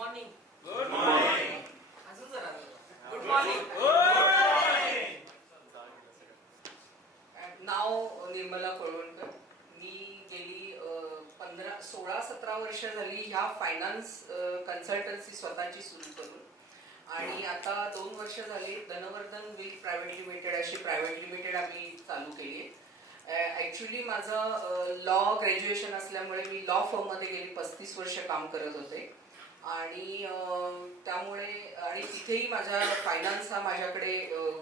Morning. Good morning. अजून जरा good morning. नाव निर्मला कोळवणकर. मी गेली 16-17 वर्ष झाली ह्या फायनान्स कन्सल्टन्सी स्वतःची सुरू करून, आणि आता 2 वर्ष झाली धनवर्धन विल प्रायव्हेट लिमिटेड अशी प्रायव्हेट लिमिटेड आम्ही चालू केली आहे. ॲक्च्युली माझं लॉ ग्रॅज्युएशन असल्यामुळे मी लॉ फर्ममध्ये गेली 35 वर्ष काम करत होते, आणि त्यामुळे आणि तिथेही माझा फायनान्स हा माझ्याकडे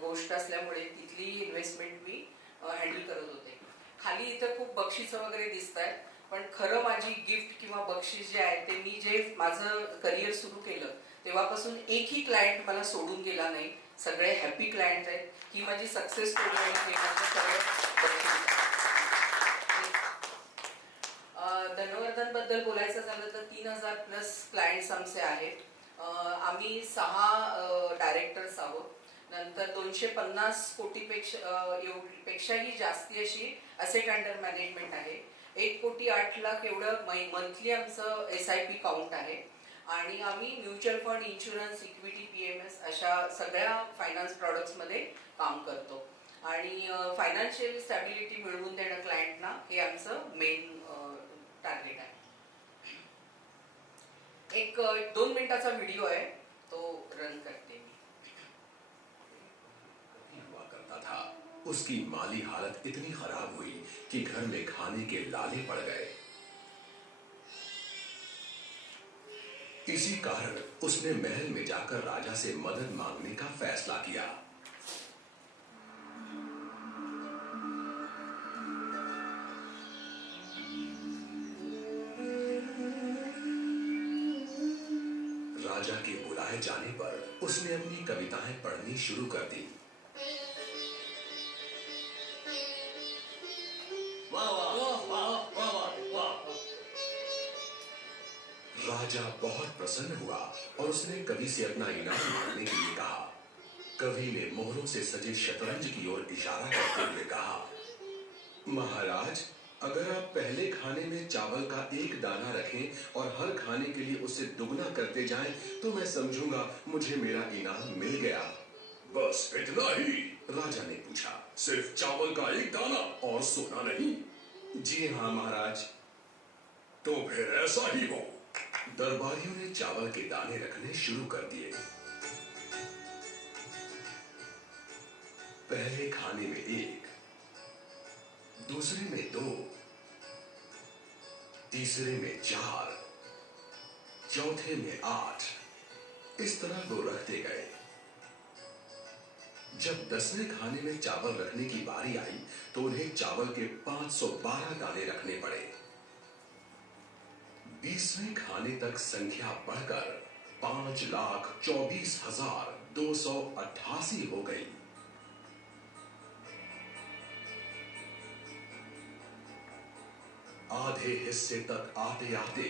गोष्ट असल्यामुळे तिथली इन्व्हेस्टमेंट मी हँडल करत होते. खाली इथं खूप बक्षिसं वगैरे दिसत आहेत, पण खरं माझी गिफ्ट किंवा बक्षीस जे आहे ते मी जे माझं करिअर सुरू केलं तेव्हापासून एकही क्लायंट मला सोडून गेला नाही. सगळे हॅपी क्लायंट आहेत. ही माझी सक्सेस स्टोरी आहे. हे माझं सगळं बक्षीस. धनवर्धन बद्दल बोलायचं झालं तर 3000+ क्लायंट्स आमचे आहेत. आम्ही 6 डायरेक्टर्स आहोत. नंतर 250 कोटीपेक्षाही जास्ती अशी असेट अंडर मॅनेजमेंट आहे. 1,08,00,000 एवढं मंथली आमचं SIP काउंट आहे. आणि आम्ही mutual fund, insurance, equity, PMS अशा सगळ्या फायनान्स प्रॉडक्ट्समध्ये काम करतो. आणि फायनान्शियल स्टॅबिलिटी मिळवून देणं क्लायंटना हे आमचं मेन टार्गेट आहे. एक 2 मिनिटाचा व्हिडिओ आहे, तो रन करते मी. हुआ करता था, उसकी माली हालत इतनी खराब हुई कि घर में खाने के लाले पड़ गए. इसी कारण उसने महल में जाकर राजा से मदद मांगने का फैसला किया. राजा के बुलाए जाने पर उसने अपनी कविताएं पढ़नी शुरू कर दी. वाह वाह वाह वाह वाह वाह. राजा बहुत प्रसन्न हुआ और उसने कवि से अपना इनाम मांगने के लिए कहा. कवि ने मोहरों से सजे शतरंज की ओर इशारा करते हुए कहा, महाराज, अगर आप पहले खाने में चावल का 1 दाना रखें और हर खाने के लिए उसे दुगना करते जाएं, तो मैं समझूंगा मुझे मेरा इनाम मिल गया. बस इतना ही? राजा ने पूछा. सिर्फ चावल का 1 दाना और सोना नहीं? जी हाँ महाराज. तो फिर ऐसा ही हो. दरबारियों ने चावल के दाने रखने शुरू कर दिए. पहले खाने में 1, दूसरे में 2, तीसरे में 4, चौथे में 8. इस तरह वो रखते गए. जब 10वें खाने में चावल रखने की बारी आई तो उन्हें चावल के 512 दाने रखने पड़े. 20वें खाने तक संख्या बढ़कर 5,24,288 हो गई. आधे हिस्से तक आते आते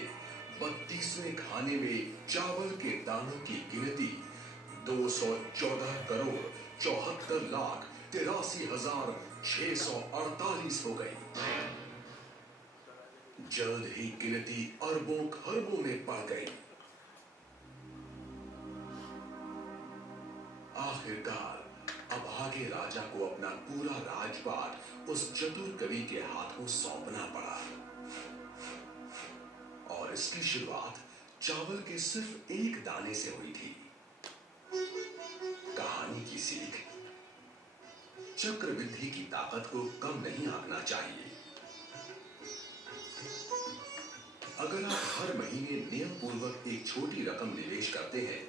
32वें खाने में चावल के दानों की गिनती 214,74,83,648 हो गई. जल्द ही गिनती अरबों खरबों में पड़ गई. आखिरकार अभागे राजा को अपना पूरा राजपाट उस चतुर कवि के हाथों सौंपना पड़ा. और इसकी शुरुआत चावल के सिर्फ 1 दाने से हुई थी. कहानी की सीख, चक्रवृद्धि की ताकत को कम नहीं आंकना चाहिए. अगर आप हर महीने नियम पूर्वक एक छोटी रकम निवेश करते हैं,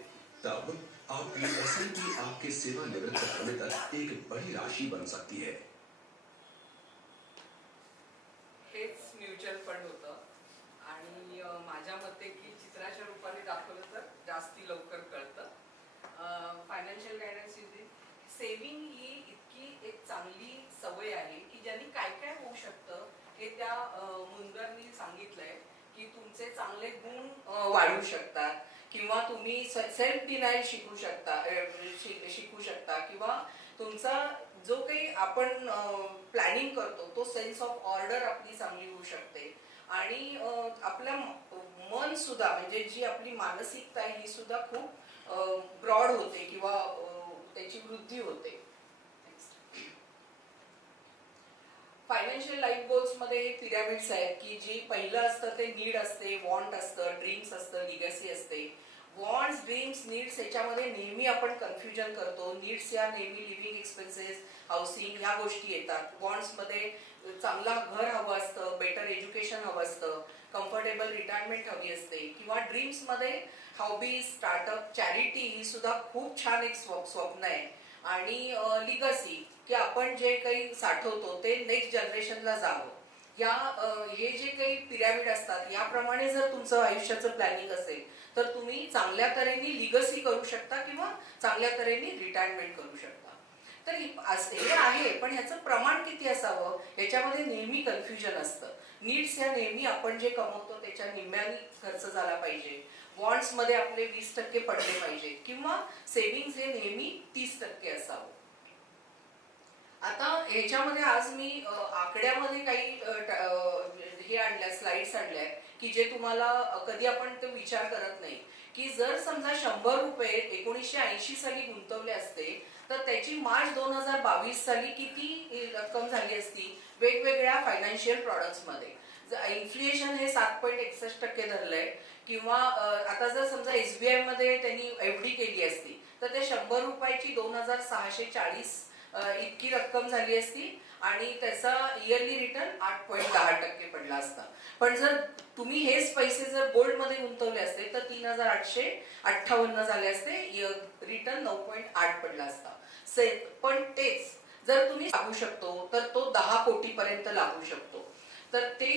तब आपकी SIP आपके सेवानिवृत्त होने तक एक बड़ी राशि बन सकती है. हेच म्युच्युअल फंड होतं, आणि माझ्या मते की चित्राच्या रूपाने दाखवलं तर जास्ती लवकर कळतं. फायनान्शियल गायडन्स सेव्हिंग ही इतकी एक चांगली सवय आहे की ज्यांनी काय काय होऊ शकतं हे त्या मुनगरनी सांगितलंय की तुमचे चांगले गुण वाढू शकतात, किंवा तुम्ही सेल्फ डिनायल शिकू शकता, किंवा तुमचा जो काही आपण प्लॅनिंग करतो तो सेन्स ऑफ ऑर्डर आपली चांगली होऊ शकते. आणि आपलं मन सुद्धा म्हणजे जी आपली मानसिकता आहे ही सुद्धा खूप ब्रॉड होते किंवा त्याची वृद्धी होते. फायनान्शियल लाईफ गोल्स मध्ये पिरॅमिड्स आहेत की जी पहिलं असतं ते नीड असते, वॉन्ट असतं, ड्रीम्स असतं, लिगसी असते. वॉन्ट्स, ड्रीम्स, नीड्स याच्यामध्ये नेहमी आपण कन्फ्युजन करतो. नीड्स या नेहमी लिव्हिंग एक्सपेन्सेस, हाऊसिंग ह्या गोष्टी येतात. वॉन्ट्स मध्ये चांगला घर हवं असतं, बेटर एज्युकेशन हवं असतं, कम्फर्टेबल रिटायरमेंट हवी असते. किंवा ड्रीम्स मध्ये हॉबीज, स्टार्टअप, चॅरिटी ही सुद्धा खूप छान एक स्वप्न आहे. आणि लिगसी की आपण जे काही साठवतो ते नेक्स्ट जनरेशनला जावं. हे जे काही पिरॅमिड असतात याप्रमाणे जर तुमचं आयुष्याचं प्लॅनिंग असेल तर तुम्ही चांगल्या तऱ्हेने लिगसी करू शकता किंवा चांगल्या तऱ्हेने रिटायरमेंट करू शकता. तर हे आहे, पण ह्याचं प्रमाण किती असावं याच्यामध्ये नेहमी कन्फ्युजन असतं. नीड्स ह्या नेहमी आपण जे कमवतो त्याच्या निम्म्याने खर्च झाला पाहिजे. वॉन्ट्स मध्ये आपले 20% पडले पाहिजे किंवा सेव्हिंग्स हे नेहमी 30% असावं. आता ह्याच्यामध्ये आज मी आकड्यामध्ये काही हे आणल्या, स्लाइड्स आणल्या की जे तुम्हाला कधी आपण ते विचार करत नाही की जर समजा 100 रुपये 1980 साली गुंतवले असते तर त्याची मार्च 2022 साली किती रक्कम झाली असती वेगवेगळ्या फायनान्शियल प्रॉडक्ट्स मध्ये. इन्फ्लेशन हे 7.61% धरलंय किंवा आता जर समजा SBI मध्ये त्यांनी एफडी केली असती तर ते 100 रुपयाची 2640 इतकी रक्कम झाली असती आणि त्याचा इयरली रिटर्न 8.10% पडला असता. पण जर तुम्ही हेच पैसे जर गोल्ड मध्ये गुंतवले असते तर 3858 झाले असते, रिटर्न 9.8 पडला असता. पण तेच जर तुम्ही लागू शकतो तर तो 10 कोटी पर्यंत लागू शकतो. तर ते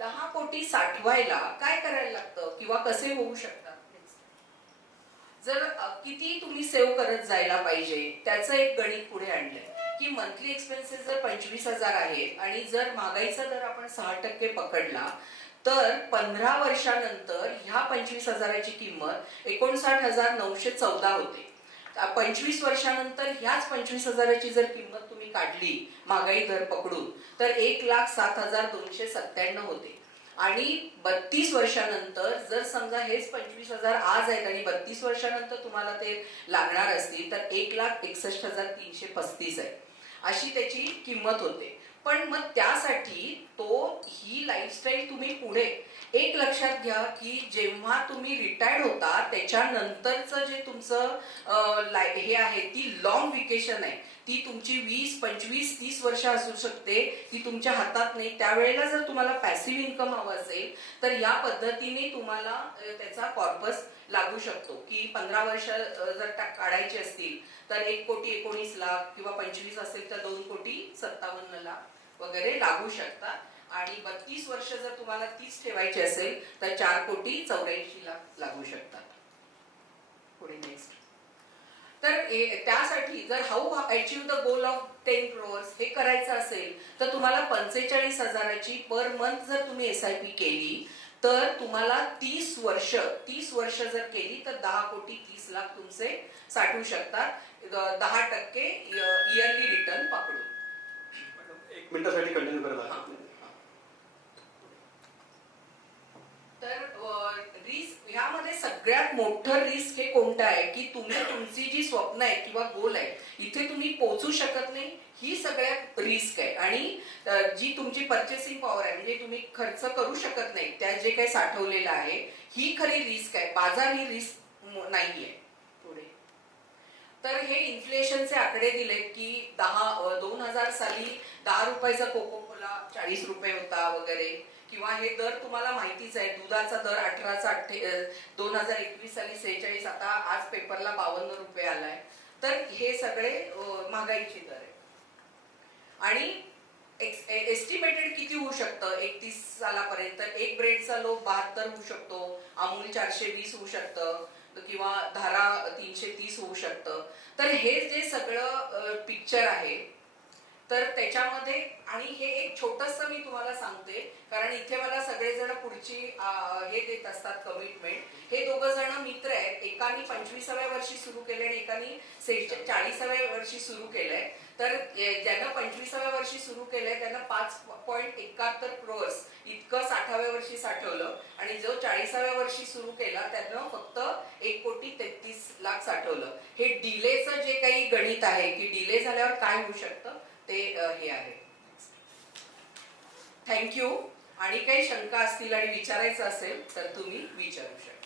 10 कोटी साठवायला काय करायला लागतं किंवा कसे होऊ शकतात, जर किती तुम्ही सेव्ह करत जायला पाहिजे त्याचं एक गणित पुढे आणलंय की मंथली एक्सपेन्सेस जर 25,000 आहेत आणि जर महागाईचा दर आपण 6% पकडला तर 15 वर्षानंतर ह्या 25,000ची किंमत 59,914 होते. 25 वर्षानंतर ह्याच 25,000ची जर किंमत तुम्ही काढली महागाई दर पकडून तर 1,07,297 होते. आणि 32 वर्षानंतर जर समजा हेच 25,000 आज आहेत आणि 32 वर्षानंतर तुम्हाला ते लागणार असतील तर 1,61,335 आहे, अशी त्याची किंमत होते. पण मग त्यासाठी ही लाईफस्टाईल तुम्ही पुढे एक लक्षात घ्या की जेव्हा तुम्ही रिटायर्ड होता त्याच्यानंतरचं जे तुमचं हे आहे ती लॉंग व्हिकेशन आहे, ती तुमची 20, 25, 30 वर्ष असू शकते, ती तुमच्या हातात नाही. त्यावेळेला जर तुम्हाला पॅसिव्ह इन्कम हवं असेल तर या पद्धतीने तुम्हाला त्याचा कॉर्पस लागू शकतो की 15 वर्ष जर काढायची असतील तर 1,19,00,000 किंवा 25 असेल तर 2,57,00,000 वगैरे लागू शकतात. आणि 32 वर्ष जर तुम्हाला 30 ठेवायची असेल तर 4,84,00,000 लागू शकतात. पुढे नेक्स्ट. तर त्यासाठी जर how achieve the goal of 10 crores हे करायचं असेल तर तुम्हाला 45,000ची पर मंथ जर तुम्ही SIP केली तर तुम्हाला 30 वर्ष जर केली तर 10,30,00,000 तुमचे साठवू शकतात 10% इयरली रिटर्न पकडून. 1 मिनिटासाठी कंटिन्यू करत. तर रिस्क ह्यामध्ये सगळ्यात मोठं रिस्क हे कोणतं आहे की तुम्ही तुमची जी स्वप्न आहे किंवा गोल आहे इथे तुम्ही पोहोचू शकत नाही, ही सगळ्यात रिस्क आहे. आणि जी तुमची परचेसिंग पॉवर आहे म्हणजे तुम्ही खर्च करू शकत नाही त्यात जे काही साठवलेलं आहे ही खरी रिस्क आहे. बाजार ही रिस्क नाहीये. पुढे तर हे इन्फ्लेशनचे आकडे दिलेत की 2000 साली 10 रुपयाचा कोको कोला 40 रुपये होता वगैरे. किंवा हे दर तुम्हाला माहितीच आहे, दुधाचा दर 2021 साली 46, आता आज पेपरला 52 रुपये आलाय. तर हे सगळे महागाईचे दर आहे. आणि एस्टिमेटेड किती होऊ शकतं 31 सालापर्यंत, एक ब्रेडचा लोक 72 होऊ शकतो, अमूल 420 होऊ शकतं किंवा धारा 330 होऊ शकतं. तर हे जे सगळं पिक्चर आहे तर त्याच्यामध्ये आणि हे एक छोटंसं मी तुम्हाला सांगते, कारण इथे मला सगळेजण पुढची हे देत असतात कमिटमेंट. हे दोघं जण मित्र आहेत, एकाने 25व्या वर्षी सुरू केले आणि एकाने 40व्या वर्षी सुरू केलंय. तर ज्यांना 25व्या वर्षी सुरू केलंय त्यांना 5.71 crores इतकं 60व्या वर्षी साठवलं आणि जो 40व्या वर्षी सुरू केला त्यांना फक्त 1,33,00,000 साठवलं. हे डिलेचं जे काही गणित आहे की डिले झाल्यावर काय होऊ शकतं ते हे आहे. थँक्यू. आणि काही शंका असतील आणि विचारायचं असेल तर तुम्ही विचारू शकता.